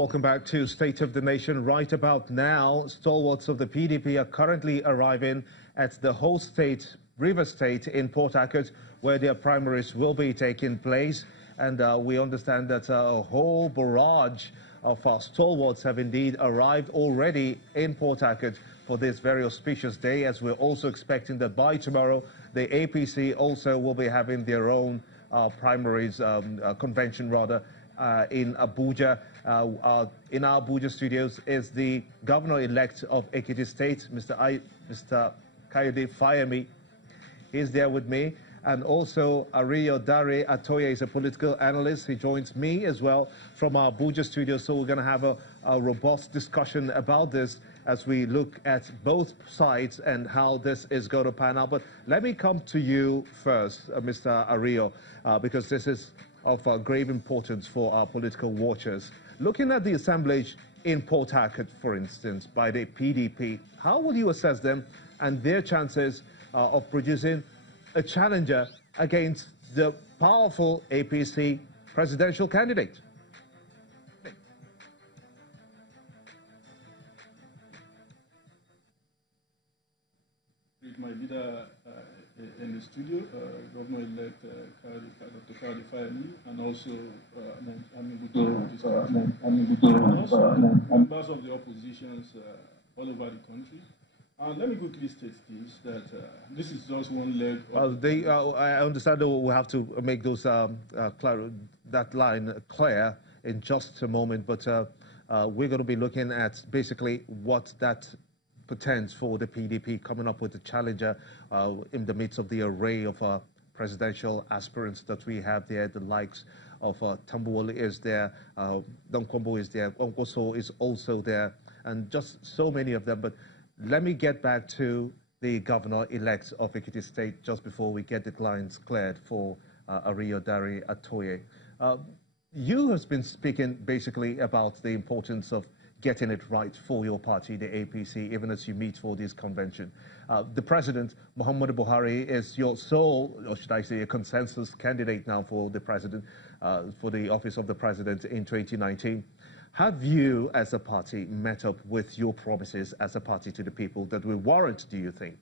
Welcome back to State of the Nation. Right about now, stalwarts of the PDP are currently arriving at the host state, River State, in Port Harcourt, where their primaries will be taking place. And we understand that a whole barrage of our stalwarts have indeed arrived already in Port Harcourt for this very auspicious day, as we're also expecting that by tomorrow, the APC also will be having their own primaries convention, rather, in Abuja. In our Abuja studios is the Governor-elect of Ekiti State, Mr. Kayode Fayemi. He's there with me. And also, Irresponsible Atoye is a political analyst. He joins me as well from our Abuja studio. So we're going to have a robust discussion about this as we look at both sides and how this is going to pan out. But let me come to you first, Mr. Ario, because this is of grave importance for our political watchers. Looking at the assemblage in Port Harcourt, for instance, by the PDP, how will you assess them and their chances of producing a challenger against the powerful APC presidential candidate? With my leader in the studio, Governor-elect Dr. Kayode Fayemi, and also members of the oppositions all over the country. Let me quickly state this, that this is just one leg of... I understand that we'll have to make those that line clear in just a moment, but we're going to be looking at basically what that portends for the PDP coming up with a challenger in the midst of the array of presidential aspirants that we have there. The likes of Tambuwal is there, Dankwambo is there, Onkoso is also there, and just so many of them. But let me get back to the Governor-elect of Ekiti State just before we get the lines cleared for Irresponsible Atoye. You have been speaking basically about the importance of getting it right for your party, the APC, even as you meet for this convention. The president, Muhammadu Buhari, is your sole, or should I say, a consensus candidate now for the president, for the office of the president in 2019. Have you, as a party, met up with your promises as a party to the people that will warrant, do you think,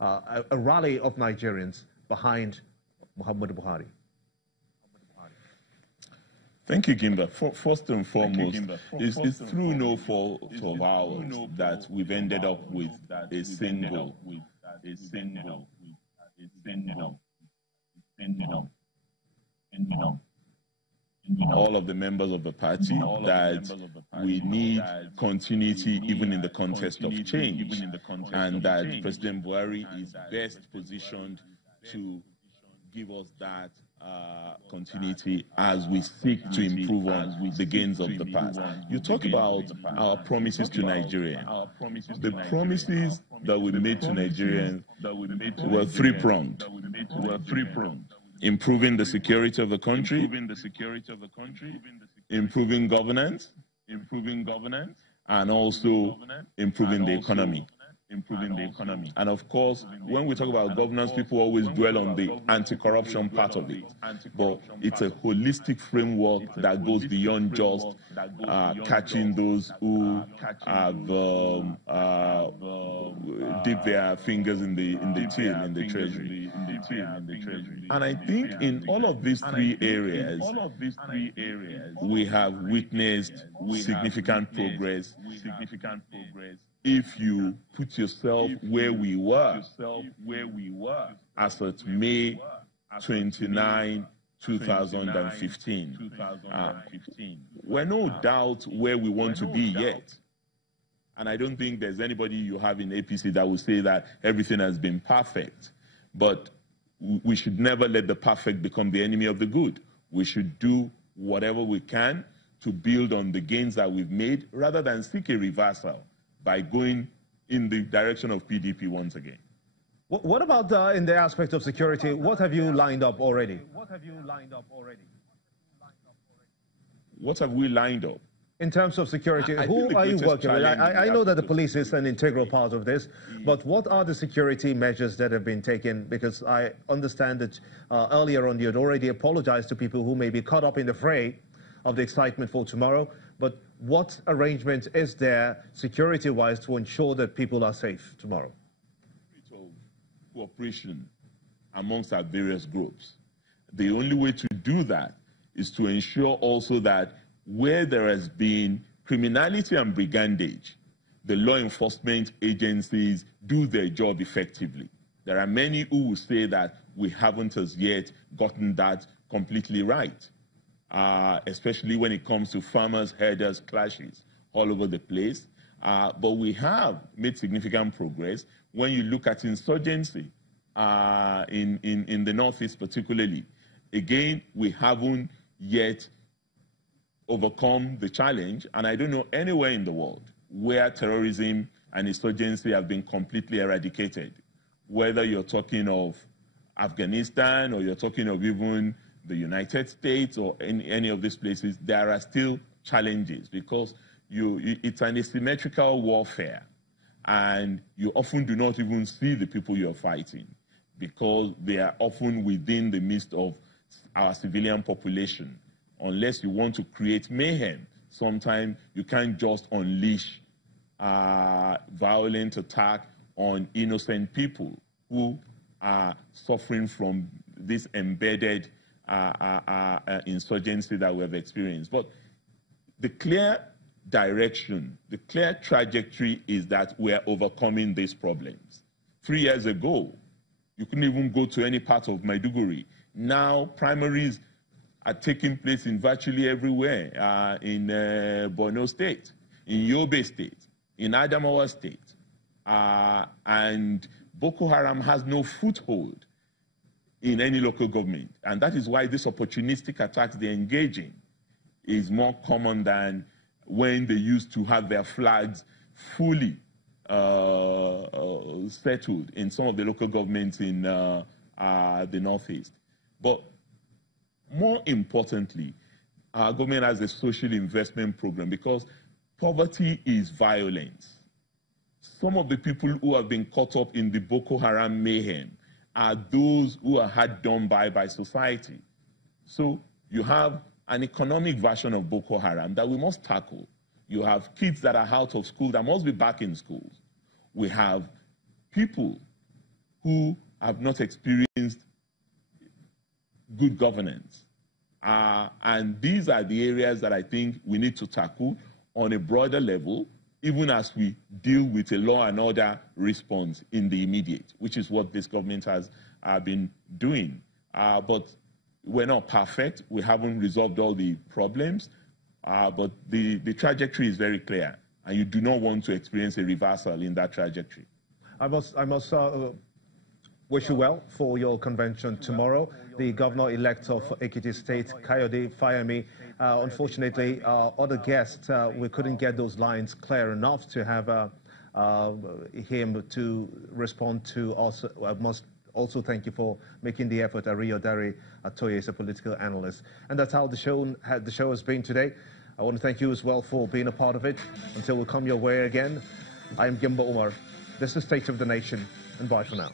a rally of Nigerians behind Muhammadu Buhari? Thank you, Gimba. First and foremost, it's through no fault of ours that we've ended up with a single. All of the members of the party that we need continuity even in the context of change, and that President Buhari is best positioned to give us that continuity as we seek to improve on the gains of the past. You talk about our promises to Nigerians. The promises that we made to Nigerians were three-pronged. Improving the security of the country, improving governance, and also improving the economy. And of course, when we talk about governance, people always dwell on the anti-corruption part of it. But it's a holistic framework that goes beyond just catching those who have dipped their fingers in the till in the treasury. And I think in all of these three areas, we have witnessed significant progress. If you put yourself where we were as at May 29, 2015, we're no doubt where we want to be yet. And I don't think there's anybody you have in APC that will say that everything has been perfect. But we should never let the perfect become the enemy of the good. We should do whatever we can to build on the gains that we've made rather than seek a reversal by going in the direction of PDP once again. What about in the aspect of security? What have you lined up already? What have we lined up? In terms of security, who are you working with? I know that the police is an integral part of this, but what are the security measures that have been taken? Because I understand that earlier on you had already apologized to people who may be caught up in the fray of the excitement for tomorrow. But what arrangement is there security-wise to ensure that people are safe tomorrow? Cooperation amongst our various groups. The only way to do that is to ensure also that where there has been criminality and brigandage, the law enforcement agencies do their job effectively. There are many who will say that we haven't as yet gotten that completely right, especially when it comes to farmers, herders, clashes all over the place. But we have made significant progress. When you look at insurgency in the Northeast particularly, again, we haven't yet overcome the challenge, and I don't know anywhere in the world where terrorism and insurgency have been completely eradicated. Whether you're talking of Afghanistan or you're talking of even the United States or any of these places, there are still challenges because it's an asymmetrical warfare, and you often do not even see the people you're fighting because they are often within the midst of our civilian population. Unless you want to create mayhem, sometimes you can't just unleash violent attack on innocent people who are suffering from this embedded insurgency that we have experienced. But the clear direction, the clear trajectory is that we are overcoming these problems. 3 years ago, you couldn't even go to any part of Maiduguri. Now, primaries are taking place in virtually everywhere, in Borno State, in Yobe State, in Adamawa State, and Boko Haram has no foothold in any local government. And that is why this opportunistic attacks they're engaging is more common than when they used to have their flags fully settled in some of the local governments in the Northeast. But more importantly, our government has a social investment program because poverty is violence. Some of the people who have been caught up in the Boko Haram mayhem are those who are hard done by society. So you have an economic version of Boko Haram that we must tackle. You have kids that are out of school that must be back in schools. We have people who have not experienced good governance. And these are the areas that I think we need to tackle on a broader level, even as we deal with a law and order response in the immediate, which is what this government has been doing. But we're not perfect. We haven't resolved all the problems, but the trajectory is very clear, and you do not want to experience a reversal in that trajectory. I must wish you well for your convention tomorrow. The governor-elect of Ekiti State, Fayemi, unfortunately, other guests, we couldn't get those lines clear enough to have him to respond to us. I must also thank you for making the effort. Ariyodare Atoye is a political analyst. And that's how the show has been today. I want to thank you as well for being a part of it. Until we come your way again, I am Gimba Umar. This is State of the Nation, and bye for now.